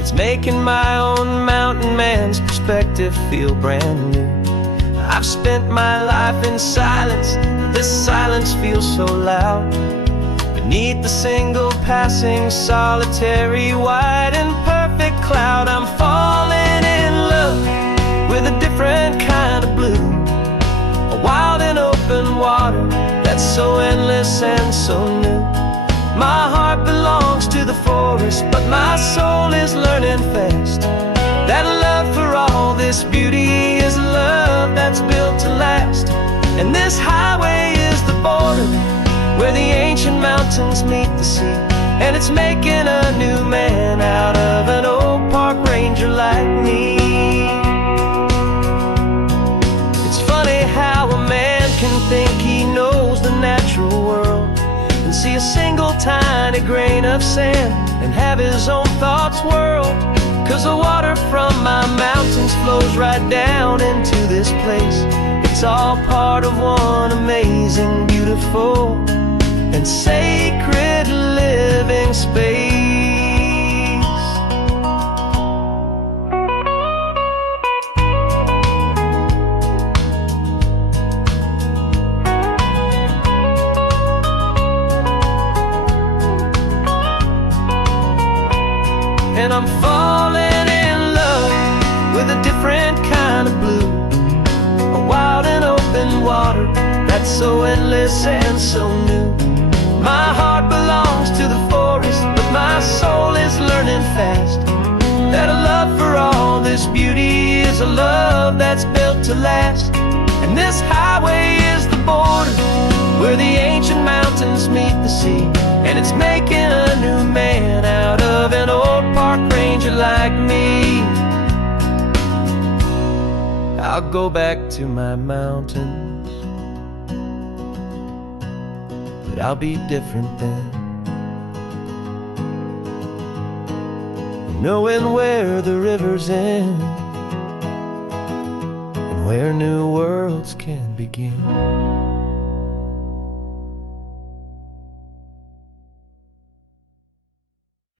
it's making my own mountain man's perspective feel brand new. I've spent my life in silence, this silence feels so loud. Beneath the single passing solitary white and perfect cloud, I'm falling in love with a different kind of blue, a wild and open water that's so endless and so new. My heart belongs to the forest, but my soul is learning fast that love for all this beauty is love that's built to last. And this highway is the border where the ancient mountains meet the sea, and it's making a new man out of an old park ranger like me. It's funny how a man can think he knows the natural world and see a single tiny grain of sand and have his own thoughts whirl. 'Cause the water from my mountains flows right down into this place. It's all part of one amazing, beautiful, and sacred living space. And I'm falling in love with a different kind of blue, a wild and open water that's so endless and so new. My heart belongs to the forest, but my soul is learning fast that a love for all this beauty is a love that's built to last. And this highway is the border where the ancient mountains meet the sea, and it's making a new man out of an old park ranger like me. I'll go back to my mountains, but I'll be different then, knowing where the rivers end and where new worlds can begin.